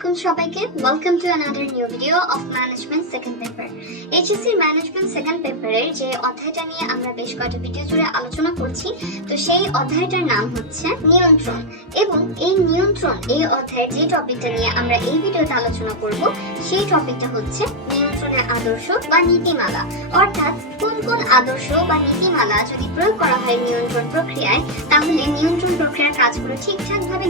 সবাইকে welcome to another new video of management second paper. HSC management second পেপারের যে অধ্যায়টা নিয়ে আমরা বেশ কয়েকটা ভিডিও জুড়ে আলোচনা করছি, তো সেই অধ্যায়টার নাম হচ্ছে নিয়ন্ত্রণ। এবং এই নিয়ন্ত্রণ এই অধ্যায়ের যে টপিকটা নিয়ে আমরা এই ভিডিওতে আলোচনা করব সেই টপিকটা হচ্ছে নিয়ন্ত্রণের আদর্শ বা নীতিমালা। অর্থাৎ কোন কোন আদর্শ বা নীতিমালা যদি প্রয়োগ করা হয় নিয়ন্ত্রণ প্রক্রিয়ায়, তাহলে নিয়ন্ত্রণ প্রক্রিয়ার কাজগুলো ঠিকঠাকভাবে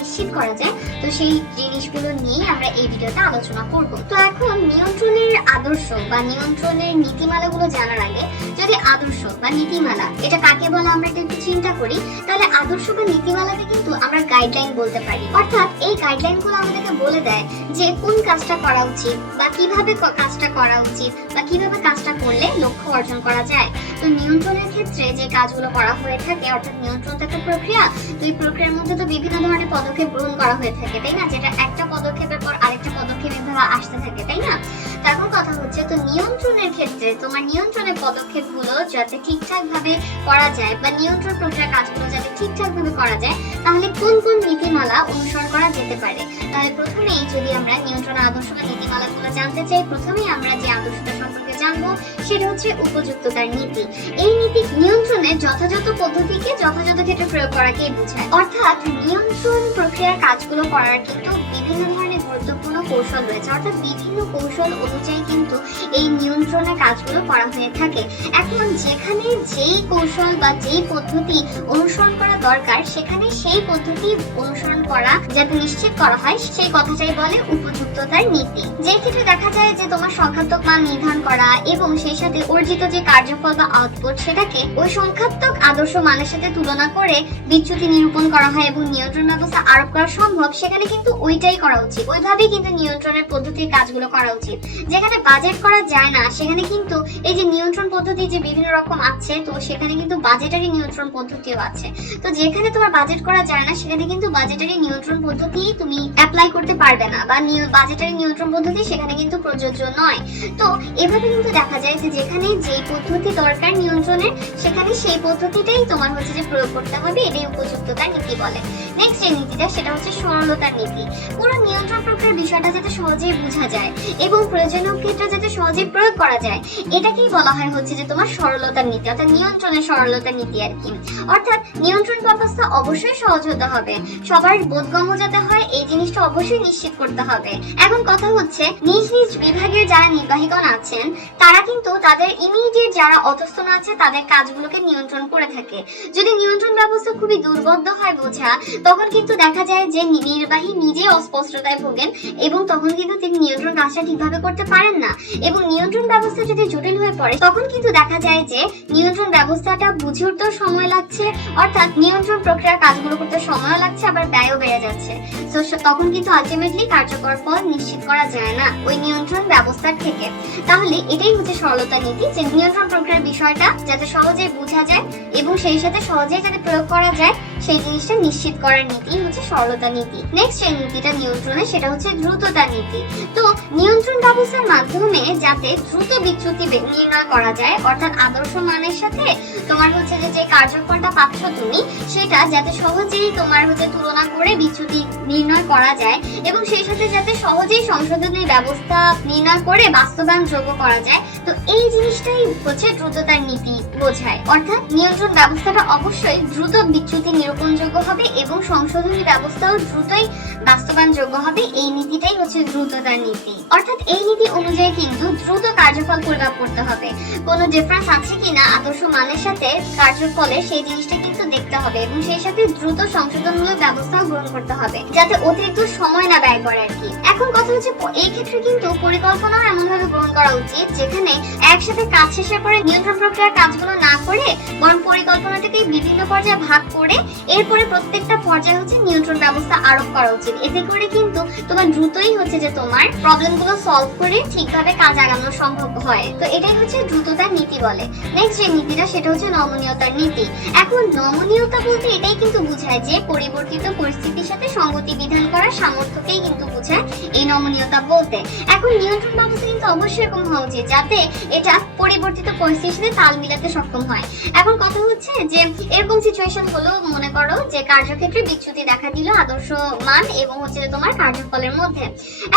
নিশ্চিত করা যায়। তো সেই জিনিসগুলো নিয়ে আমরা এই ভিডিওতে আলোচনা করব। তো এখন নিয়ন্ত্রণের আদর্শ বা নিয়ন্ত্রণের নীতিমালাগুলো জানার আগে যদি আদর্শ বা নীতিমালা এটা কাকে বলে আমরা একটু চিন্তা করি, তাহলে আদর্শ বা নীতিমালাকে কিন্তু আমরা গাইডলাইন বলতে পারি। অর্থাৎ এই গাইডলাইনগুলো আমাদেরকে বলে দেয় যে কোন কাজটা করা উচিত বা কিভাবে কাজটা করা উচিত বা কিভাবে কাজটা করলে লক্ষ্য অর্জন করা যায়। তো নিয়ন্ত্রণের ক্ষেত্রে যে কাজগুলো করা হয়ে থাকে, অর্থাৎ নিয়ন্ত্রণ তো একটা প্রক্রিয়া, তো এই প্রক্রিয়ার মধ্যে তো বিভিন্ন ধরনের পদক্ষেপ গ্রহণ করা হয়ে থাকে, তাই না? যেটা একটা পদক্ষেপের পর আরেকটা পদক্ষেপ এভাবে আসতে থাকে, তাই না? তো এখন কথা হচ্ছে, তো নিয়ন্ত্রণের ক্ষেত্রে তোমার নিয়ন্ত্রণের পদক্ষেপগুলো যাতে ঠিকঠাক ভাবে করা যায় বা নিয়ন্ত্রণ প্রক্রিয়ার কাজগুলো যাতে ঠিকঠাক ভাবে করা যায়, তাহলে কোন কোন নীতিমালা অনুসরণ করা যেতে পারে। তাহলে প্রথমেই যদি আমরা নিয়ন্ত্রণ আদর্শ বা নীতিমালাগুলো জানতে চাই, প্রথমেই আমরা যে আদর্শটা সম্পর্কে জানবো সেটা হচ্ছে উপযুক্ততার নীতি। এই নীতি নিয়ন্ত্রণের যথাযথ পদ্ধতিকে যথাযথ ক্ষেত্রে প্রয়োগ করাকেই বোঝায়। অর্থাৎ নিয়ন্ত্রণ প্রক্রিয়ার কাজগুলো করার কিন্তু বিভিন্ন ধরনের গুরুত্বপূর্ণ কৌশল রয়েছে, অর্থাৎ বিভিন্ন কৌশল অনুযায়ী কিন্তু এই নিয়ন্ত্রণের কাজগুলো করা হয়ে থাকে। এখন যেখানে যেই কৌশল বা যেই পদ্ধতি অনুসরণ করা দরকার, সেখানে সেই পদ্ধতি অনুসরণ করা যাতে নিশ্চিত করা হয়, সেই কথাটাই বলে উপযুক্ততার নীতি। যে ক্ষেত্রে দেখা যায় যে তোমার সংখ্যাত্মক মান নির্ধারণ করা এবং সেই সাথে অর্জিত যে কার্যফল বা আউটপুট সেটাকে ওই সংখ্যাত্মক আদর্শ মানের সাথে তুলনা করে বিচ্যুতি নিরূপণ করা হয় এবং নিয়ন্ত্রণ ব্যবস্থা আরোপ করা সম্ভব, সেখানে কিন্তু ওইটাই করা উচিত। ওইভাবেই কিন্তু নিয়ন্ত্রণের পদ্ধতির কাজগুলো করা উচিত। যেখানে বাজেট করা যায় না, সেখানে কিন্তু এই যে নিয়ন্ত্রণ পদ্ধতি যে বিভিন্ন রকম আছে, তো সেখানে কিন্তু বাজেটারি নিয়ন্ত্রণ পদ্ধতিও আছে। তো যেখানে তোমার বাজেট করা যায় না, সেখানে কিন্তু বাজেটারি নিয়ন্ত্রণ পদ্ধতি তুমি অ্যাপ্লাই করতে পারবে না, বা বাজেটারি নিয়ন্ত্রণ পদ্ধতি সেখানে কিন্তু প্রযোজ্য নয়। তো এভাবে কিন্তু দেখা যায় যে যেখানে যেই পদ্ধতি দরকার নিয়ন্ত্রণের, সেখানে সেই পদ্ধতিটাই তোমার হচ্ছে যে প্রয়োগ করতে হবে। এটাই উপযুক্ততার নীতি বলে। নেক্সট যে নীতিটা সেটা হচ্ছে সরলতার নীতি। পুরো নিয়ন্ত্রণ প্রক্রিয়ার বিষয়টা যাতে সহজেই বোঝা যায় এবং প্রয়োজনীয় ক্ষেত্রে যাতে সহজেই প্রয়োগ করা যায়, এটাকেই বলা হয় হচ্ছে যে তোমার সরলতার নীতি, অর্থাৎ নিয়ন্ত্রণের সরলতার নীতি আর কি। অর্থাৎ নিয়ন্ত্রণ ব্যবস্থা অবশ্যই সহজ হতে হবে, সবার বোধগম্য যাতে হয়, এই জিনিসটা অবশ্যই নিশ্চিত করতে হবে। এখন কথা হচ্ছে, নিজ নিজ বিভাগের যারা নির্বাহীগণ আছেন, তারা কিন্তু তাদের ইমিডিয়েট যারা অধস্তন আছে তাদের কাজগুলোকে নিয়ন্ত্রণ করে থাকে। যদি নিয়ন্ত্রণ ব্যবস্থা খুবই দুর্বোধ্য হয় বোঝা, তখন কিন্তু দেখা যায় যে নির্বাহী নিজে অস্পষ্টতায় ভোগেন এবং তখন কিন্তু তিনি নিয়ন্ত্রণ কাজটা ঠিকভাবে করতে পারেন না। এবং নিয়ন্ত্রণ ব্যবস্থা যদি জটিল হয়ে পড়ে, তখন কিন্তু দেখা যায় যে নিয়ন্ত্রণ ব্যবস্থাটা বুঝে উঠতেও সময় লাগছে, অর্থাৎ নিয়ন্ত্রণ প্রক্রিয়ার কাজগুলো করতে সময় লাগছে, আবার ব্যয়ও বেড়ে যাচ্ছে। তো তখন কিন্তু আলটিমেটলি কার্যকর ফল নিশ্চিত করা যায় না ওই নিয়ন্ত্রণ ব্যবস্থার থেকে। তাহলে এটাই হচ্ছে সরলতা নীতি, যে নিয়ন্ত্রণ প্রক্রিয়ার বিষয়টা যাতে সহজেই বোঝা যায় এবং সেই সাথে সহজেই যাতে প্রয়োগ করা যায়, সেই জিনিসটা নিশ্চিত করার নীতি হচ্ছে সরলতা নীতি। নেক্সট যে নীতিটা নিয়ন্ত্রণে, সেটা হচ্ছে দ্রুততা নীতি। তো নিয়ন্ত্রণ ব্যবস্থার মাধ্যমে যাতে দ্রুত বিচ্যুতি নির্ণয় করা যায়, অর্থাৎ আদর্শ মানের সাথে তোমার হচ্ছে যে কার্যফলটা পাচ্ছ তুমি, সেটা যাতে সহজেই তোমার হচ্ছে তুলনা করে বিচ্যুতি নির্ণয় করা যায় এবং সেই সাথে যাতে সহজেই সংশোধনের ব্যবস্থা নির্ণয় করে বাস্তবায়ন যোগ্য করা যায়। তো এই জিনিসটাই হচ্ছে দ্রুততার নীতি বোঝায়। অর্থাৎ নিয়ন্ত্রণ ব্যবস্থাটা অবশ্যই দ্রুত বিচ্যুতি নিরূপণযোগ্য হবে এবং সংশোধনী ব্যবস্থাও দ্রুতই বাস্তবায়নযোগ্য হবে। এই নীতিটাই হচ্ছে দ্রুততার নীতি। অর্থাৎ এই নীতি অনুযায়ী কিন্তু দ্রুত কার্যফল পরিমাপ করতে হবে, কোনো ডিফারেন্স আছে কিনা আদর্শ মানের সাথে কার্যফলের, সেই জিনিসটা কিন্তু দেখতে হবে এবং সেই সাথে দ্রুত সংশোধনমূলক ব্যবস্থাও গ্রহণ করতে হবে যাতে অতিরিক্ত সময় না ব্যয় করে আর কি। এখন কথা হচ্ছে, এই ক্ষেত্রে কিন্তু পরিকল্পনাও এমন ভাবে গ্রহণ করা উচিত যেখানে একসাথে কাজ শেষের পরে নিয়ন্ত্রণ প্রক্রিয়ার কাজগুলো না করে বরং পরিকল্পনাটাকে বিভিন্ন পর্যায়ে ভাগ করে এরপরে প্রত্যেকটা পর্যায়ে হচ্ছে নিয়ন্ত্রণ ব্যবস্থা আরোপ করা উচিত। এতে করে কিন্তু তোমার দ্রুতই হচ্ছে যে তোমার প্রবলেমগুলো সলভ করে ঠিকভাবে কাজ আগানো সম্ভব হয়। তো এটাই হচ্ছে দ্রুততার নীতি বলে। নেক্সট যে নীতিটা সেটা হচ্ছে নমনীয়তার নীতি। এখন নমনীয়তা বলতে এটাই কিন্তু বোঝায় যে পরিবর্তিত পরিস্থিতির সাথে সঙ্গতি বিধান করার সামর্থ্যকেই কিন্তু বোঝায়। বোঝায় এই নমনীয়তা বলতে। এখন নিয়ন্ত্রণ ব্যবস্থা কিন্তু অবশ্যই এরকম হওয়া উচিত যাতে এটা পরিবর্তিত পরিস্থিতির সাথে তাল মিলাতে সক্ষম হয়। এখন কথা হচ্ছে যে এরকম সিচুয়েশন হলো, মনে করো যে কার্যক্ষেত্রে বিচ্যুতি দেখা দিল আদর্শ মান এবং হচ্ছে যে তোমার কার্যফলের মধ্যে।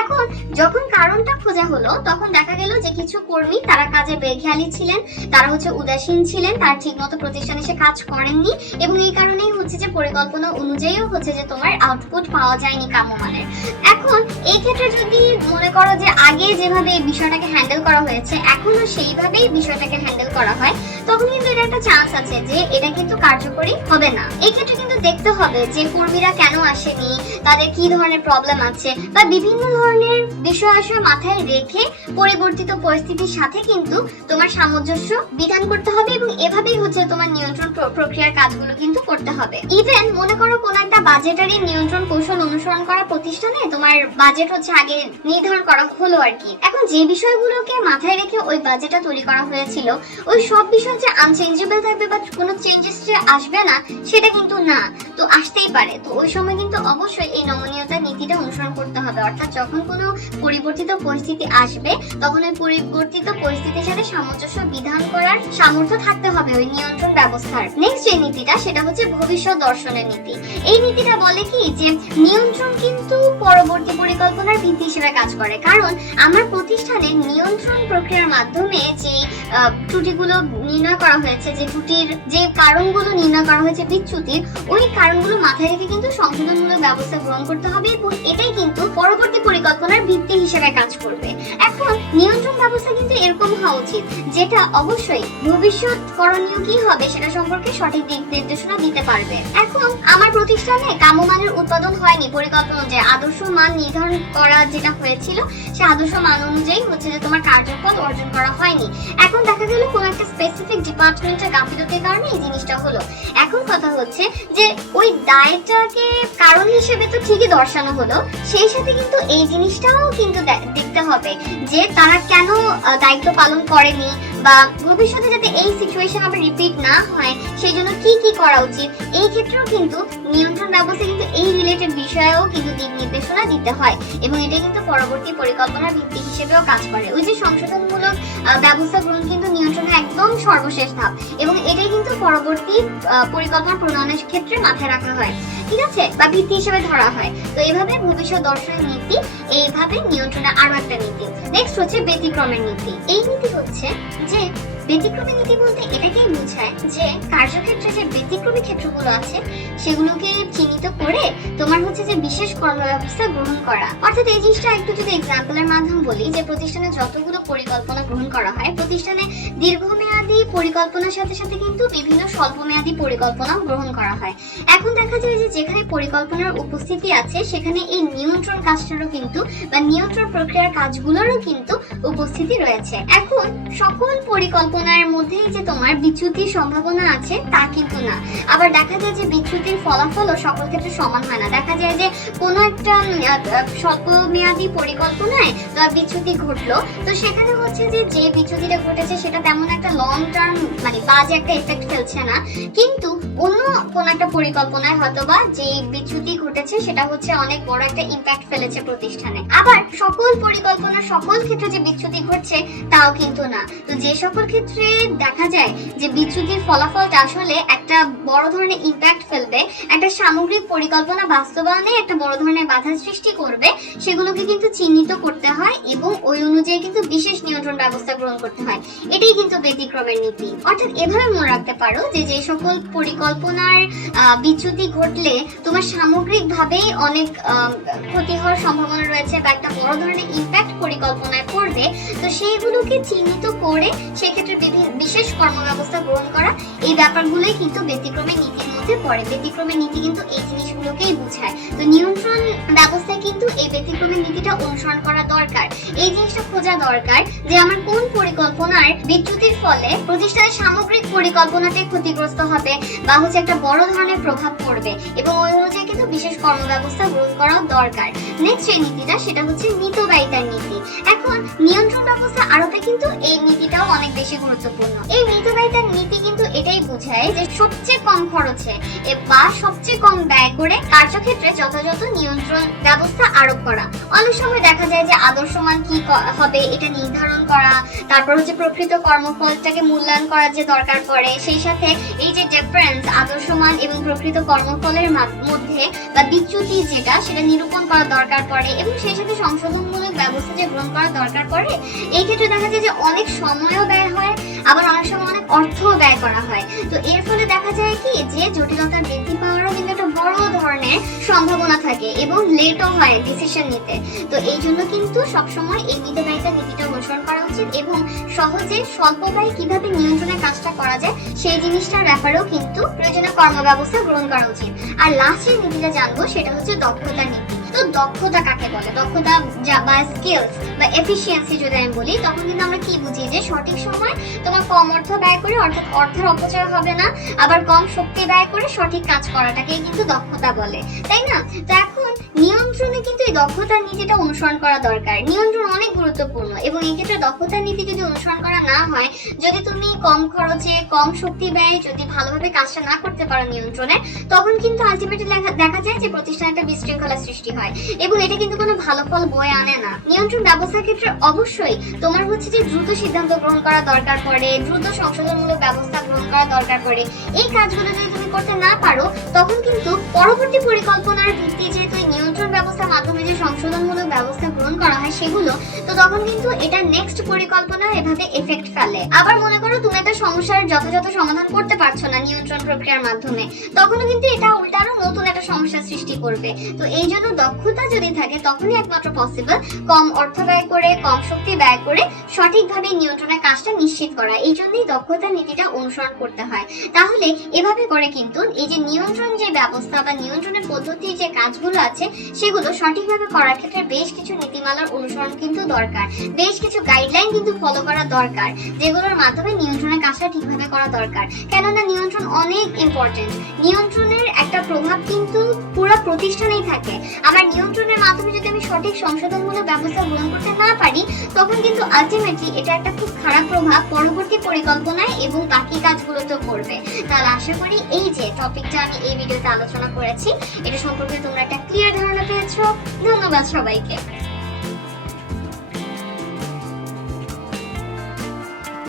এখন যখন কারণটা খোঁজা হলো তখন দেখা গেল যে কিছু কর্মী তারা কাজে বেখেয়ালি ছিলেন, তারা হচ্ছে উদাসীন ছিলেন, তার ঠিক মতো প্রতিষ্ঠানে এসে কাজ করেননি এবং এই কারণেই হচ্ছে যে পরিকল্পনা অনুযায়ীও হচ্ছে যে তোমার আউটপুট পাওয়া যায়নি কাম্য মানের। এখন এই ক্ষেত্রে যদি মনে করো যে আগে যেভাবে এই বিষয়টাকে হ্যান্ডেল করা হয়েছে এখনো সেইভাবেই বিষয়টাকে হ্যান্ডেল করা হয়, তখন কিন্তু এটা একটা চান্স আছে যে এটা কিন্তু কার্যকরী হবে না। এই ক্ষেত্রে কিন্তু দেখতে হবে যে কর্মীরা কেন আসেনি, তাদের কি ধরনের প্রবলেম আছে, বা বিভিন্ন ধরনের বিষয় আসলে মাথায় রেখে পরিবর্তিত পরিস্থিতির সাথে কিন্তু তোমার সামঞ্জস্য বিধান করতে হবে এবং এভাবেই হচ্ছে তোমার নিয়ন্ত্রণ প্রক্রিয়ার কাজগুলো কিন্তু করতে হবে। ইভেন মনে করো কোন একটা বাজেটারি নিয়ন্ত্রণ কৌশল অনুসরণ করা প্রতিষ্ঠানে তোমার বাজেট হচ্ছে আগে নির্ধারণ করা হলো আর কি। এখন যে বিষয়গুলোকে মাথায় রেখে ওই বাজেটটা তৈরি করা হয়েছিল ওই সব বিষয় যে আনচেঞ্জেবল থাকবে বা কোনো চেঞ্জেস যে আসবে না সেটা কিন্তু না, তো আসতেই পারে। তো ওই সময় কিন্তু অবশ্যই এই নমনীয়তা নীতিটা অনুসরণ করতে হবে, অর্থাৎ যখন কোনো পরিবর্তিত পরিস্থিতি আসবে তখন ওই পরিবর্তিত পরিস্থিতির সাথে সামঞ্জস্য বিধান করার সামর্থ্য থাকতে হবে ওই নিয়ন্ত্রণ ব্যবস্থার। নেক্সট যে নীতিটা সেটা হচ্ছে ভবিষ্যৎ দর্শনের নীতি। এই নীতিটা বলে কি যে নিয়ন্ত্রণ কিন্তু পরবর্তী পরিকল্পনার ভিত্তি হিসেবে কাজ করে, কারণ আমার প্রতিষ্ঠানে নিয়ন্ত্রণ প্রক্রিয়ার মাধ্যমে যে ত্রুটিগুলো নির্ণয় করা হয়েছে, যে ত্রুটির যে কারণগুলো নির্ণয় করা হয়েছে বিচ্যুতির, ওই কারণগুলো মাথায় রেখে কিন্তু সংশোধনমূলক ব্যবস্থা গ্রহণ করতে হবে এবং এটাই কিন্তু পরবর্তী পরিকল্পনার ভিত্তি হিসেবে কাজ করবে। এখন নিয়ন্ত্রণ ব্যবস্থা কিন্তু এরকম হওয়া উচিত যেটা অবশ্যই ভবিষ্যৎ করণীয় কি হবে সেটা সম্পর্কে সঠিক দিক নির্দেশনা দিতে পারবে। এখন আমার প্রতিষ্ঠানে কাম্যমানের উৎপাদন হয়নি পরিকল্পনা অনুযায়ী, আদর্শ মান নির্ধারণ করা যেটা হয়েছিল সে আদর্শ মান অনুযায়ী হচ্ছে যে তোমার কার্যফল অর্জন করা হয়নি। এখন দেখা গেল কোন একটা স্পেসিফিক ডিপার্টমেন্টের গাফিলতির কারণে এই জিনিসটা হলো। এখন কথা হচ্ছে যে ওই দায়টাকে কারণ হিসেবে তো ঠিকই দর্শানো হলো, সেই সাথে কিন্তু এই জিনিসটাও কিন্তু দেখতে হবে যে তারা কেন দায়িত্ব পালন করেনি বা ভবিষ্যতে যাতে এই সিচুয়েশন আবার রিপিট না হয় সেই জন্য কি কি করা উচিত। এই ক্ষেত্রেও কিন্তু নিয়ন্ত্রণ ব্যবস্থা কিন্তু এই রিলেটেড বিষয়েও কিন্তু দিক নির্দেশনা দিতে হয় এবং এটা কিন্তু পরবর্তী পরিকল্পনার ভিত্তি হিসেবেও কাজ করে। ওই যে সংশোধনমূলক ব্যবস্থা গ্রহণ কিন্তু নিয়ন্ত্রণের একদম সর্বশেষ ধাপ এবং এটাই কিন্তু পরবর্তী পরিকল্পনা প্রণয়নের ক্ষেত্রে মাথায় রাখা হয়, ঠিক আছে, বা ভিত্তি হিসেবে ধরা হয়। তো এইভাবে ভবিষ্যৎ দর্শনের নীতি, এইভাবে নিয়ন্ত্রণের আরো একটা নীতি। নেক্সট হচ্ছে ব্যতিক্রমের নীতি। এই নীতি হচ্ছে যে ব্যতিক্রমী নীতি বলতে এটাকেই বোঝায় যে কার্যক্ষেত্রে যে ব্যতিক্রমী ক্ষেত্রগুলো আছে সেগুলোকে চিহ্নিত করে তোমার হচ্ছে যে বিশেষ কর্মব্যবস্থা গ্রহণ করা। অর্থাৎ এই জিনিসটা একটু যদি এক্সাম্পলের মাধ্যমে বলি, যে প্রতিষ্ঠানে যতগুলো পরিকল্পনা গ্রহণ করা হয়, প্রতিষ্ঠানে দীর্ঘমেয়াদী পরিকল্পনার সাথে সাথে কিন্তু বিভিন্ন স্বল্পমেয়াদী পরিকল্পনা গ্রহণ করা হয়। এখন দেখা যায় যে যেখানে পরিকল্পনার উপস্থিতি আছে সেখানে এই নিয়ন্ত্রণ কাজটারও কিন্তু বা নিয়ন্ত্রণ প্রক্রিয়ার কাজগুলোরও কিন্তু উপস্থিতি রয়েছে। এখন সকল পরিকল্পনার মধ্যেই যে তোমার বিচ্যুতির সম্ভাবনা আছে তা কিন্তু না, আবার দেখা যায় যে বিচ্যুতির ফলাফলও সকল ক্ষেত্রে সমান হয় না। দেখা যায় যে কোনো একটা স্বল্প মেয়াদী পরিকল্পনায় বিচ্যুতি ঘটলো, তো সেখানে হচ্ছে যে যে বিচ্যুতিটা ঘটেছে সেটা তেমন একটা লং টার্ম মানে বাজে একটা এফেক্ট ফেলছে না, কিন্তু অন্য কোন একটা পরিকল্পনায় হয়তোবা যে বিচ্যুতি ঘটেছে সেটা হচ্ছে অনেক বড় একটা ইম্প্যাক্ট ফেলেছে প্রতিষ্ঠানে। আবার সকল পরিকল্পনার সকল ক্ষেত্রে যে বিচ্যুতি ঘটছে তাও কিন্তু না। তো যে সকল ক্ষেত্রে দেখা যায় যে বিচ্যুতির ফলাফলটা আসলে একটা বড় ধরনের ইম্প্যাক্ট ফেলবে, একটা সামগ্রিক পরিকল্পনা বাস্তবায়নে একটা বড় ধরনের বাধা সৃষ্টি করবে, সেগুলোকে কিন্তু চিহ্নিত করতে হয় এবং ওই অনুযায়ী কিন্তু বিশেষ নিয়ন্ত্রণ ব্যবস্থা গ্রহণ করতে হয়। এটাই কিন্তু ব্যতিক্রমের নীতি। অর্থাৎ এভাবে মনে রাখতে পারো যে যে সকল পরিকল্পনার বিচ্যুতি ঘটলে তোমার সামগ্রিকভাবেই অনেক ক্ষতি হওয়ার সম্ভাবনা রয়েছে বা একটা বড় ধরনের ইম্প্যাক্ট পরিকল্পনায় পড়বে, তো সেইগুলোকে চিহ্নিত করে সেক্ষেত্রে বিশেষ কর্মব্যবস্থা গ্রহণ করা, এই ব্যাপারগুলোই কিন্তু ব্যতিক্রমের নীতির মধ্যে পড়ে। ব্যতিক্রমের নীতি কিন্তু এই জিনিসগুলোকেই বোঝায়। তো নিয়ন্ত্রণ ব্যবস্থায় কিন্তু এই ব্যতিক্রমের নীতিটা অনুসরণ করা দরকার। এই জিনিসটা খোঁজা দরকার যে আমার কোন পরিকল্পনার বিচ্যুতির ফলে প্রতিষ্ঠানের সামগ্রিক পরিকল্পনাতে ক্ষতিগ্রস্ত হবে বা হচ্ছে একটা বড় ধরনের প্রভাব পড়বে এবং ওই অনুযায়ী কিন্তু বিশেষ কর্মব্যবস্থা গ্রহণ করা দরকার। নেক্সট যে নীতিটা সেটা হচ্ছে মিতব্যয়িতার নীতি। এখন নিয়ন্ত্রণ ব্যবস্থা আরোপে কিন্তু এই নীতিটাও অনেক বেশি গুরুত্বপূর্ণ। এই মিতব্যয়িতার নীতি কিন্তু এটাই বোঝায় যে সবচেয়ে কম খরচে বা সবচেয়ে কম ব্যয় করে কার্যক্ষেত্রে যথাযথ নিয়ন্ত্রণ ব্যবস্থা আরোপ করা। অনেক সময় দেখা যায় যে আদর্শ মান কি হবে এটা নির্ধারণ করা, তারপর হচ্ছে প্রকৃত কর্মফলটাকে মূল্যায়ন করার যে দরকার পড়ে, সেই সাথে এই যে ডিফারেন্স আদর্শ মান এবং প্রকৃত কর্মফলের মধ্যে বা বিচ্যুতি যেটা সেটা নিরূপণ করার দরকার পড়ে, এবং সেই সাথে সংশোধনমূলক ব্যবস্থা যে গ্রহণ করার দরকার পড়ে। এই ক্ষেত্রে দেখা যায় যে অনেক সময়ও ব্যয় হয়, আবার অনেক সময় অনেক অর্থও ব্যয় করা হয়। তো এর ফলে দেখা যায় কি যে জটিলতা বৃদ্ধি পাওয়ারও কিন্তু একটা বড় ধরনের সম্ভাবনা থাকে এবং লেটও হয় ডিসিশন নিতে। তো এই জন্য কিন্তু সবসময় এই মিতব্যয়িতা নীতিটা অনুসরণ করা উচিত এবং সহজে স্বল্প ব্যয়ে কিভাবে নিয়ন্ত্রণের কাজটা করা যায় সেই জিনিসটার ব্যাপারেও কিন্তু প্রয়োজনীয় কর্মব্যবস্থা গ্রহণ করা উচিত। আর লাস্টের নীতিটা জানবো সেটা হচ্ছে দক্ষতা নীতি। তো দক্ষতা কাকে বলে? দক্ষতা বা স্কিলস বা এফিসিয়েন্সি যদি আমি বলি, তখন কিন্তু আমরা কি বুঝি যে সঠিক সময় তোমার কম অর্থ ব্যয় করে, অর্থাৎ অর্থের অপচয় হবে না, আবার কম শক্তি ব্যয় করে সঠিক কাজ করাটাকেই কিন্তু দক্ষতা বলে, তাই না? তো এখন নিয়ন্ত্রণে কিন্তু এই দক্ষতার নীতিটা অনুসরণ করা দরকার। নিয়ন্ত্রণ অনেক গুরুত্বপূর্ণ এবং এই ক্ষেত্রে দক্ষতার নীতি যদি অনুসরণ করা না হয়, যদি তুমি কম খরচে কম শক্তি ব্যয়ে যদি ভালোভাবে কাজটা না করতে পারো নিয়ন্ত্রণে, তখন কিন্তু আলটিমেটলি দেখা যায় যে প্রতিষ্ঠানে একটা বিশৃঙ্খলা সৃষ্টি হয় এবং এটা কিন্তু কোনো ভালো ফল বয়ে আনে না। নিয়ন্ত্রণ ব্যবস্থার ক্ষেত্রে অবশ্যই তোমার হচ্ছে যে দ্রুত সিদ্ধান্ত গ্রহণ করা দরকার পড়ে, দ্রুত সংশোধনমূলক ব্যবস্থা গ্রহণ করা দরকার পড়ে। এই কাজগুলো যদি তুমি করতে না পারো, তখন কিন্তু পরবর্তী পরিকল্পনার ভিত্তি যেহেতু নিয়ন্ত্রণ ব্যবস্থার মাধ্যমে যে সংশোধনমূলক ব্যবস্থা গ্রহণ করা হয় সেগুলো, তো তখন কিন্তু এটা নেক্সট পরিকল্পনা এভাবে এফেক্ট ফেলে। আবার মনে করো তুমি একটা সমস্যার যথাযথ সমাধান করতে পারছো না নিয়ন্ত্রণ প্রক্রিয়ার মাধ্যমে, তখনও কিন্তু এটা উল্টা আরো নতুন একটা সমস্যার সৃষ্টি করবে। তো এই জন্য দক্ষতা যদি থাকে তখনই একমাত্র পসিবল কম অর্থ ব্যয় করে কম শক্তি ব্যয় করে সঠিকভাবে নিয়ন্ত্রণের কাজটা নিশ্চিত করা। এই জন্যই দক্ষতার নীতিটা অনুসরণ করতে হয়। তাহলে এভাবে করে কিন্তু এই যে নিয়ন্ত্রণ যে ব্যবস্থা বা নিয়ন্ত্রণের পদ্ধতির যে কাজগুলো আছে সেগুলো সঠিকভাবে করার ক্ষেত্রে বেশ কিছু নীতিমালার অনুসরণ কিন্তু দরকার, বেশ কিছু গাইডলাইন কিন্তু ফলো করা দরকার, যেগুলোর মাধ্যমে নিয়ন্ত্রণের কাজটা ঠিকভাবে করা দরকার। কেননা নিয়ন্ত্রণ অনেক ইম্পর্টেন্ট। নিয়ন্ত্রণের একটা প্রভাব কিন্তু পুরো প্রতিষ্ঠানেই থাকে। আবার নিয়ন্ত্রণের মাধ্যমে যদি আমি সঠিক সংশোধনমূলক ব্যবস্থা গ্রহণ করতে না পারি, তখন কিন্তু আলটিমেটলি এটা একটা খুব খারাপ প্রভাব পরবর্তী পরিকল্পনায় এবং বাকি কাজগুলোতেও পড়বে। তাহলে আশা করি এই যে টপিকটা আমি এই ভিডিওতে আলোচনা করেছি এটা সম্পর্কে তোমরা একটা ক্লিয়ার ধারণা পেয়েছো। ধন্যবাদ সবাইকে।